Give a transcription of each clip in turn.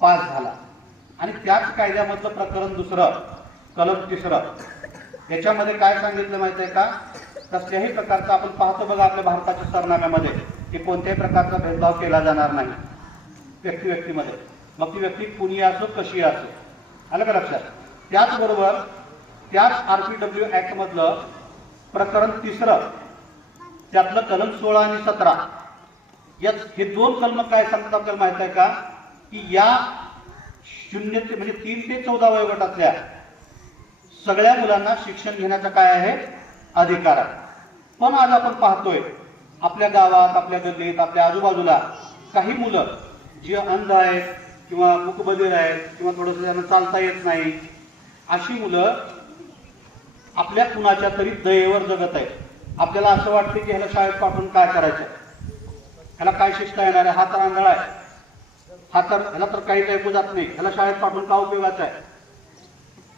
Pass झाला. आणि त्याच कायद्यामधलं प्रकरण दुसरं कलम तिसरं. याच्यामध्ये काय सांगितलं माहिती आहे का? कसल्याही प्रकारचा आपण पाहतो बघा आपल्या भारताच्या सरनाम्यामध्ये की कोणत्याही प्रकारचा भेदभाव केला जाणार नाही. व्यक्ती व्यक्तीमध्ये. मग ती व्यक्ती कुणी असो कशी असो. आलं का लक्षात? त्याचबरोबर त्याच आर पी डब्ल्यू ऍक्ट मधलं प्रकरण तिसरं त्यातलं कलम सोळा आणि सतरा. यात हे दोन कलम काय सांगतात आपल्याला माहीत आहे का? की या शून्य ते म्हणजे तीन ते चौदा वयोगटातल्या सगळ्या मुलांना शिक्षण घेण्याचा काय आहे? अधिकार आहे. पण आज आपण पाहतोय आपल्या गावात आपल्या गल्लीत आपल्या आजूबाजूला काही मुलं जी अंध आहेत किंवा मुकबधीर आहेत किंवा थोडंसं त्यांना चालता येत नाही अशी मुलं आपल्या कुणाच्या तरी दयेवर जगत आहेत. आपल्याला असं वाटतं की ह्याला शाळेत पाठवून काय करायचं? ह्याला काय शिकता येणार आहे? हा तर आंधळा आहे. हा तर ह्याला तर काही ऐकू जात नाही. ह्याला शाळेत पाठवून का उपयोगाचा आहे?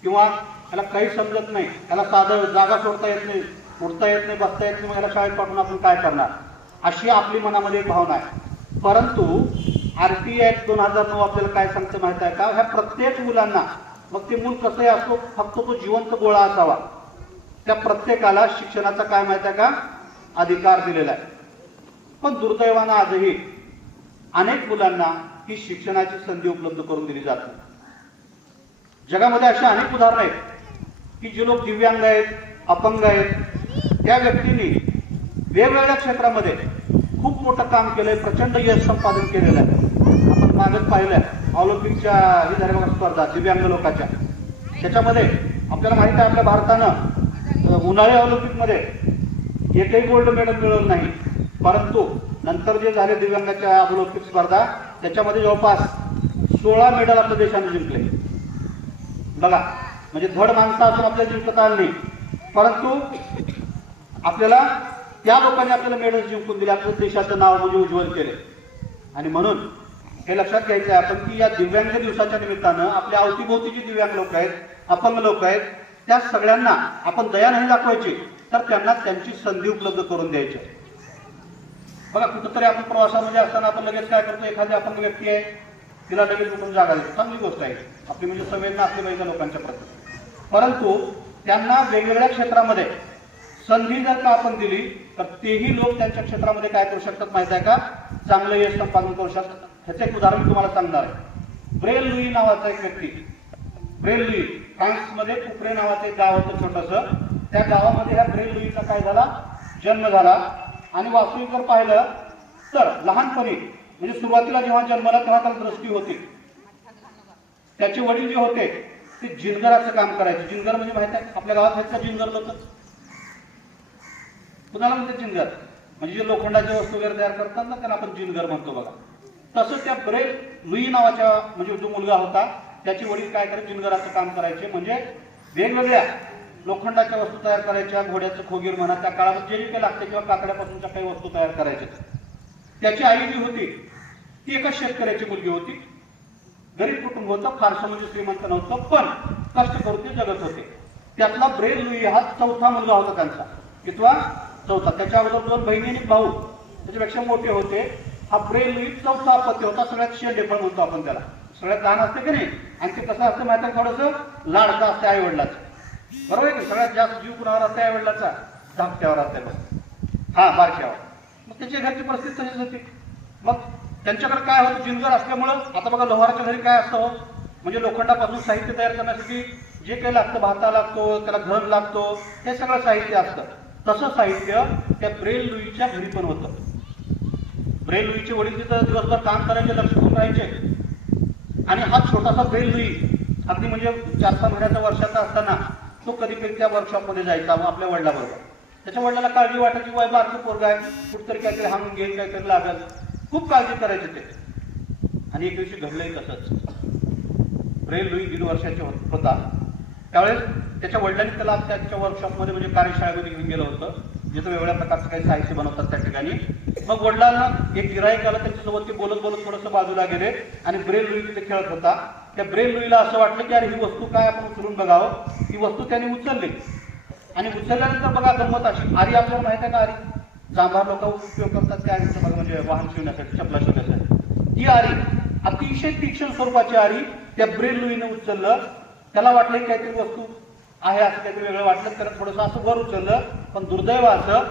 किंवा ह्याला काही समजत नाही. ह्याला साधं जागा सोडता येत नाही उठता येत नाही बसता येत नाही मग ह्याला शाळेत पाठवून आपण काय करणार? अशी आपली मनामध्ये एक भावना आहे. परंतु आर टी आय दोन हजार नऊ आपल्याला काय सांगतं माहीत आहे का? ह्या प्रत्येक मुलांना मग ते मूल कसंही असो फक्त तो जिवंत गोळा असावा. त्या प्रत्येकाला शिक्षणाचा काय माहीत आहे का? अधिकार दिलेला आहे. पण दुर्दैवानं आजही अनेक मुलांना ही शिक्षणाची संधी उपलब्ध करून दिली जाते. जगामध्ये अशी अनेक उदाहरणं आहेत की जे लोक दिव्यांग आहेत अपंग आहेत. त्या व्यक्तींनी वेगवेगळ्या क्षेत्रामध्ये खूप मोठं काम केलंय प्रचंड यश संपादन केलेलं आहे. आपण मागत पाहिलंय ऑलिम्पिकच्या ही झाल्या स्पर्धा दिव्यांग लोकांच्या. त्याच्यामध्ये आपल्याला माहीत आहे आपल्या भारतानं उन्हाळी ऑलिम्पिकमध्ये एकही गोल्ड मेडल मिळवलं नाही. परंतु नंतर जे झाले दिव्यांगाच्या ऑलिम्पिक स्पर्धा त्याच्यामध्ये जवळपास सोळा मेडल आपल्या देशाने जिंकले. बघा म्हणजे धड माणसं असून आपल्याला जिंकता आली नाही. परंतु आपल्याला त्या लोकांनी आपल्याला मेडल जिंकून दिले आपल्या देशाचं नाव म्हणजे उज्ज्वल केले. आणि म्हणून हे लक्षात घ्यायचं आहे आपण की या दिव्यांग दिवसाच्या निमित्तानं आपल्या अवतीभोवती जी दिव्यांग लोक आहेत अपंग लोक आहेत त्या सगळ्यांना आपण दया नाही दाखवायची तर त्यांना त्यांची संधी उपलब्ध करून द्यायची. बघा कुठंतरी आपण प्रवासामध्ये असताना आपण लगेच काय करतो एखादी अपंग व्यक्ती आहे तिला लगेच उठून जागा देतो. चांगली गोष्ट आहे. आपली म्हणजे संवेदना असली पाहिजे लोकांच्या प्रति. परंतु त्यांना वेगवेगळ्या क्षेत्रामध्ये संधी जर का आपण दिली तर तेही लोक त्यांच्या क्षेत्रामध्ये काय करू शकतात माहिती आहे का? चांगलं यश संपादन करू शकतात. ह्याचं एक उदाहरण तुम्हाला सांगणार आहे. ब्रेल लुई नावाचा एक व्यक्ती. ब्रेल लुई फ्रान्समध्ये कुपरे नावाचं एक गाव होतं छोटस. त्या गावामध्ये ह्या ब्रेल लुईचा काय झाला? जन्म झाला. आणि वास्तविक जर पाहिलं तर लहानपणी म्हणजे सुरुवातीला जेव्हा जन्मला तेव्हा त्याला दृष्टी होती. त्याचे वडील जे होते ते जिनगराचं काम करायचे. जिनगर म्हणजे माहीत आहे? आपल्या गावात आहेत का जिनगर लोक? कुणाला म्हणते जिनगर? म्हणजे जे लोखंडाच्या वस्तू वगैरे तयार करतात ना त्यांना आपण जिनगर म्हणतो बघा. तसंच त्या ब्रेल लुई नावाच्या म्हणजे जो मुलगा होता त्याचे वडील काय करायचे जिनगराचं काम करायचे? म्हणजे वेगवेगळ्या लोखंडाच्या वस्तू तयार करायच्या घोड्याचं खोगीर म्हणा त्या काळामध्ये जे जे काही लागते किंवा काकड्यापासूनच्या काही वस्तू तयार करायच्या. त्याची आई जी होती ती एका शेतकऱ्याची मुलगी होती. गरीब कुटुंब होतं फारसं म्हणजे श्रीमंत नव्हतं पण कष्ट करून ते जगत होते. त्यातला ब्रेल लुई हा चौथा मुलगा होता त्यांचा. किंवा चौथा. त्याच्या अगोदर दोन बहिणी आणि भाऊ. त्याच्यापेक्षा मोठे होते. हा ब्रेल लुई चौथा अपत्य होता सगळ्यात शेंडेफळ म्हणतो आपण त्याला. सगळ्यात लहान असते की नाही? आणि ते कसं असतं माहिती थोडस? लाडकं असते आई वडिलाचं बरोबर आहे सगळ्यात जास्त जीव कुणावर असता या वडिलाचा. धाकट्यावर असते हा बारक्यावर. मग त्यांच्या घरची परिस्थिती तशीच होती. मग त्यांच्याकडे काय होतं? जिंजर असल्यामुळं आता बघा लोहाराच्या घरी काय असतं हो? म्हणजे लोखंडापासून साहित्य तयार करण्यासाठी जे काही लागतं भाता लागतो त्याला घर लागतो हे सगळं साहित्य असतं. तसं साहित्य त्या ब्रेल लुईच्या घरी पण होतं. ब्रेल लुईचे वडील तिथं दिवसभर काम करायचे लक्ष करून राहायचे. आणि हा छोटासा ब्रेल लुई अगदी म्हणजे चार सहा महिन्याचा वर्षाचा असताना तो कधी कधी त्या वर्कशॉपमध्ये जायचा मग आपल्या वडिलाबरोबर. त्याच्या वडिलाला काळजी वाटायची वय बारकं पोरगा आहे कुठतरी काहीतरी हांगून घेईल काहीतरी लागल. खूप काळजी करायचे ते. आणि एक दिवशी घडलंही तसंच. ब्रेल लुई दीड वर्षाचे होता त्यावेळेस त्याच्या वडिलांनी त्याला त्याच्या वर्कशॉपमध्ये म्हणजे कार्यशाळेमध्ये घेऊन गेलं होतं. जिथं वेगवेगळ्या प्रकारचं काही साहित्य बनवतात त्या ठिकाणी. मग वडिलांना एक गिराईक आला त्यांच्यासोबत ते बोलत बोलत थोडंसं बाजूला गेले आणि ब्रेल लुई तिथे खेळत होता. त्या ब्रेन लुईला असं वाटलं की अरे ही वस्तू काय आपण उचलून बघावं? ही वस्तू त्याने उचलली. आणि उचलल्यानंतर बघा गंमत अशी. आरी आपल्याला माहीत आहे का आरी? जांभार लोक उपयोग करतात त्या आरीचा बघा म्हणजे वाहन शिवण्यासाठी चपला शिवण्यासाठी. ती आरी अतिशय तीक्ष्ण स्वरूपाची आरी त्या ब्रेन लुईने उचललं. त्याला वाटलं की काहीतरी वस्तू आहे असं काहीतरी वेगळं वाटलं कारण थोडंसं असं वर उचललं. पण दुर्दैव असं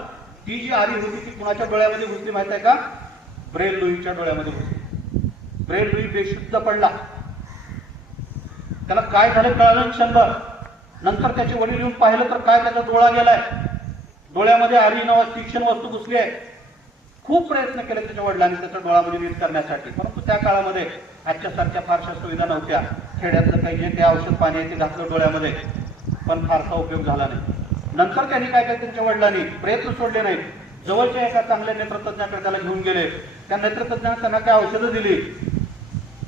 ती जी आरी होती ती कुणाच्या डोळ्यामध्ये घुसली माहीत आहे का? ब्रेल लुईच्या डोळ्यामध्ये घुसली. ब्रेल लुई बेशुद्ध पडला. त्याला काय झालं कळलं क्षणभर. नंतर त्याचे वडील येऊन पाहिलं तर काय त्याचा डोळा गेलाय. डोळ्यामध्ये आरी नवा तीक्ष्ण वस्तू घुसली आहे. खूप प्रयत्न केले त्याच्या वडिलांनी त्याचा डोळ्यामध्ये म्हणजे नीट करण्यासाठी. परंतु त्या काळामध्ये आजच्या सारख्या फारशा सुविधा नव्हत्या. खेड्यातलं काही जे ते औषध पाणी आहे ते घातलं डोळ्यामध्ये. पण फारसा उपयोग झाला नाही. नंतर त्यांनी काय केलं? त्यांच्या वडिलांनी प्रयत्न सोडले नाहीत. जवळच्या एका चांगल्या नेत्रतज्ञाकडे त्याला घेऊन गेले. त्या नेत्रतज्ञाने त्यांना काय औषधं दिली.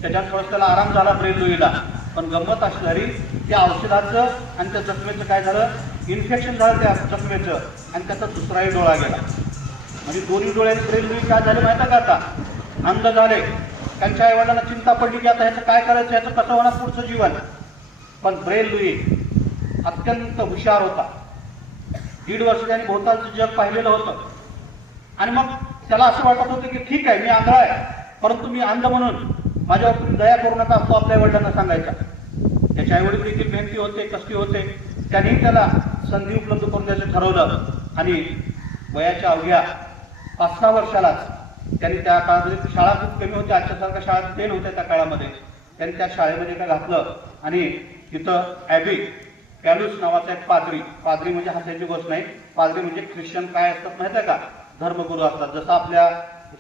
त्याच्यात थोडं त्याला आराम झाला ब्रेन दुईला पण गंमत अशी झाली त्या औषधाचं आणि त्या जखमेचं काय झालं? इन्फेक्शन झालं त्या जखमेचं आणि त्याचा दुसराही डोळा गेला. म्हणजे दोन्ही डोळ्याने ब्रेल काय झाले माहिती का आता? अंध झाले. त्यांच्या आईवडिलांना चिंता पडली की आता ह्याचं काय करायचं? ह्याचं कसं होणार पुढचं जीवन? पण ब्रेल लुई अत्यंत हुशार होता. दीड वर्ष त्याने भोवतालचं जग पाहिलेलं होतं. आणि मग त्याला असं वाटत होतं की ठीक आहे मी आंधळा आहे. परंतु मी अंध म्हणून माझ्यावर तुम्ही दया करू नका असतो आपल्या वडिलांना सांगायचा. त्याच्या आईवडील देखील मेहनती होते कष्टी होते. त्यांनी त्याला संधी उपलब्ध करून द्यायचं ठरवलं. आणि वयाच्या अवघ्या पाच सहा वर्षालाच त्यांनी त्या काळामध्ये शाळा खूप कमी होत्या. आजच्यासारख्या शाळा तेल होत्या त्या काळामध्ये. त्यांनी त्या शाळेमध्ये काय घातलं. आणि तिथं ॲबी पॅलूस नावाचा एक पादरी. पादरी म्हणजे हसायची गोष्ट नाही. पादरी म्हणजे ख्रिश्चन काय असतात माहिती आहे का? धर्मगुरू असतात. जसं आपल्या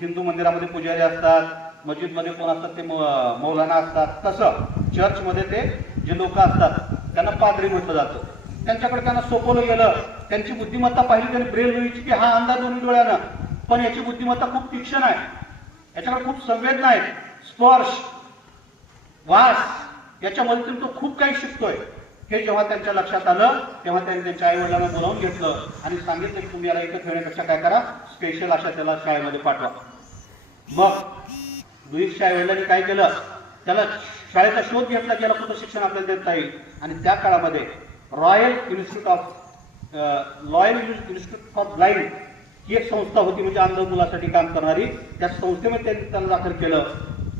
हिंदू मंदिरामध्ये पुजारी असतात मस्जिदमध्ये कोण असतात ते मौलाना असतात. तसं चर्चमध्ये ते जे लोक असतात त्यांना पादरी म्हटलं जातं. त्यांच्याकडे त्यांना सोपवलं गेलं. त्यांची बुद्धिमत्ता पाहिली त्यांनी ब्रेल होईची की हा अंदाज दोन्ही डोळ्यानं. पण याची बुद्धिमत्ता खूप तीक्ष्ण आहे याच्याकडे खूप संवेदना आहेत स्पर्श वास याच्यामधून तो खूप काही शिकतोय. हे जेव्हा त्यांच्या लक्षात आलं तेव्हा त्यांनी त्यांच्या आई वडिलांना बोलावून घेतलं आणि सांगितलं की तुम्ही याला इथं खेळण्यापेक्षा काय करा? स्पेशल अशा त्याला शाळेमध्ये पाठवा. मग लुईसच्या वडिलांनी काय केलं? त्याला शाळेचा शोध घेतला की याला कुठं शिक्षण आपल्याला देता येईल? आणि त्या काळामध्ये royal institute of loyal institute for blind ही एक संस्था होती म्हणजे अंध मुलासाठी काम करणारी. त्या संस्थेमध्ये त्यांनी त्याला दाखल केलं.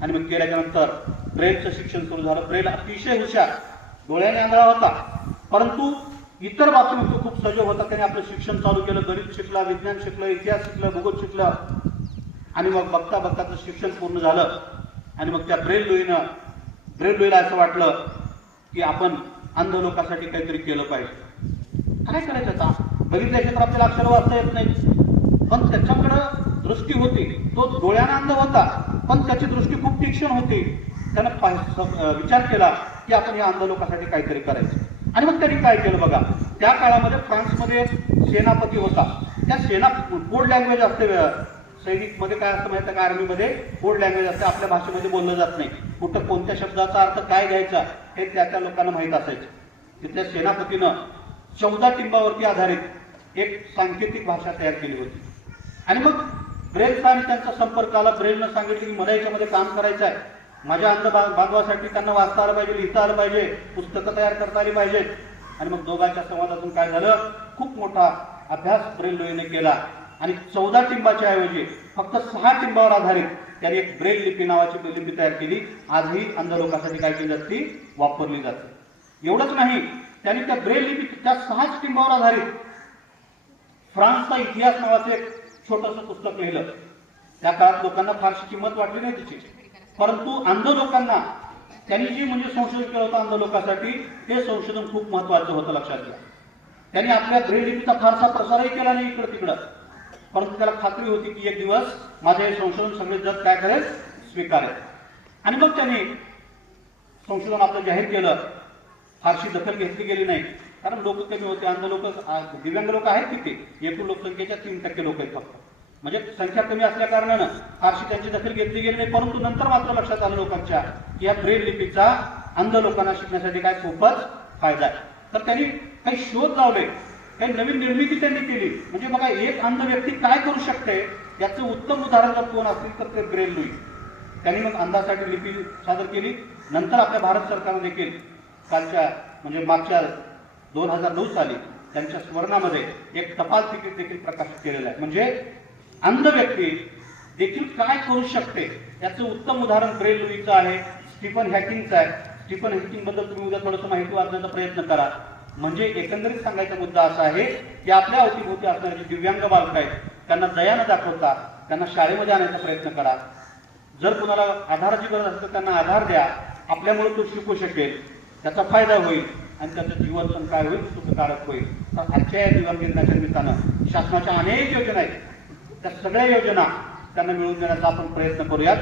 आणि मग केल्याच्यानंतर ब्रेलचं शिक्षण सुरू झालं. ब्रेल अतिशय हुशार डोळ्याने आंधळा होता. परंतु इतर बाबतीत तो खूप सजग होता. त्याने आपलं शिक्षण चालू केलं. गणित शिकला विज्ञान शिकलं इतिहास शिकलं भूगोल शिकलं. आणि मग बघता बघता तर शिक्षण पूर्ण झालं आणि मग त्या ब्रेल लोईनं ब्रेल लोईला असं वाटलं की आपण अंध लोकांसाठी काहीतरी केलं पाहिजे. काय करायचं आता? बघितल्या तर आपल्याला अक्षर वाचता येत नाही पण त्याच्याकडं दृष्टी होती. तो डोळ्यानं अंध होता पण त्याची दृष्टी खूप तीक्ष्ण होती. त्यानं विचार केला की आपण या अंध लोकांसाठी काहीतरी करायचं. आणि मग त्यांनी काय केलं बघा? त्या काळामध्ये फ्रान्समध्ये सेनापती होता. त्या सेना कोड लँग्वेज असते सैनिकमध्ये काय असतं माहिती का? आर्मीमध्ये कोड लँग्वेज असते. आपल्या भाषेमध्ये बोललं जात नाही. कुठं कोणत्या शब्दाचा अर्थ काय घ्यायचा हे त्या त्या लोकांना माहीत असायचं. तिथल्या सेनापतीनं चौदा टिंबावरती आधारित एक सांकेतिक भाषा तयार केली होती. आणि मग ब्रेलचा आणि त्यांचा संपर्क आला. ब्रेलनं सांगितलं की मला याच्यामध्ये काम करायचं आहे. माझ्या अन्न बा- बांधवासाठी त्यांना वाचता आलं पाहिजे लिहिता आलं पाहिजे पुस्तकं तयार करता आली पाहिजेत. आणि मग दोघांच्या संवादातून काय झालं? खूप मोठा अभ्यास ब्रेल लोहीने केला. आणि चौदा टिंबाच्या ऐवजी फक्त सहा टिंबावर आधारित त्याने एक ब्रेल लिपी नावाची लिपी तयार केली. आजही अंध लोकांसाठी काय केली जाते? ती वापरली जाते. एवढंच नाही त्यांनी त्या ब्रेल लिपी त्या सहाच टिंबावर आधारित फ्रान्सचा इतिहास नावाचं एक छोटस पुस्तक लिहिलं. त्या काळात लोकांना फारशी किंमत वाटली नाही तिची. परंतु अंध लोकांना त्यांनी जे म्हणजे संशोधन केलं होतं अंध लोकांसाठी ते संशोधन खूप महत्वाचं होतं लक्षात घ्या. त्यांनी आपल्या ब्रेल लिपीचा फारसा प्रसारही केला नाही इकडं तिकडं. परंतु त्याला खात्री होती की एक दिवस माझे हे संशोधन सगळे जग काय करेल? स्वीकारेल. आणि मग त्यांनी संशोधन आपलं जाहीर केलं. फारशी दखल घेतली गेली नाही. कारण लोक कमी होते अंध लोक दिव्यांग लोक आहेत तिथे. एकूण लोकसंख्येच्या तीन टक्के लोक आहेत फक्त. म्हणजे संख्या कमी असल्या कारणानं फारशी त्यांची दखल घेतली गेली नाही. परंतु नंतर मात्र लक्षात आलं लोकांच्या की या ब्रेल लिपीचा अंध लोकांना शिकण्यासाठी काय खूपच फायदा आहे. तर त्यांनी काही शोध लावले. काही नवीन निर्मिती त्यांनी केली. म्हणजे बघा एक अंध व्यक्ती काय करू शकते? याचं उत्तम उदाहरण जर कोण असतील तर ते ब्रेल लुई त्यांनी मग अंधासाठी लिपी सादर केली. नंतर आपल्या भारत सरकारने देखील कालच्या म्हणजे मागच्या दोन हजार नऊ साली त्यांच्या स्वर्णामध्ये एक टपाल तिकीट देखील प्रकाशित केलेलं आहे. म्हणजे अंध व्यक्ती देखील काय करू शकते? याचं उत्तम उदाहरण ब्रेल लुईचं आहे स्टीफन हॅकिंगचं आहे. स्टीफन हॅकिंगबद्दल तुम्ही उद्या थोडंसं माहिती वाचण्याचा प्रयत्न करा. म्हणजे एकंदरीत सांगायचा मुद्दा असा आहे की आपल्या अवतीभोवती असणारे जे दिव्यांग बालक आहेत त्यांना दया न दाखवता त्यांना शाळेमध्ये आणायचा प्रयत्न करा. जर कुणाला आधाराची गरज असेल तर त्यांना आधार द्या. आपल्यामुळे तो शिकू शकेल. त्याचा फायदा होईल आणि त्याचं जीवन पण काय होईल? सुखकारक होईल. तर आजच्या या दिव्यांग दिनाच्या निमित्तानं शासनाच्या अनेक योजना आहेत. त्या सगळ्या योजना त्यांना मिळवून देण्याचा आपण प्रयत्न करूयात.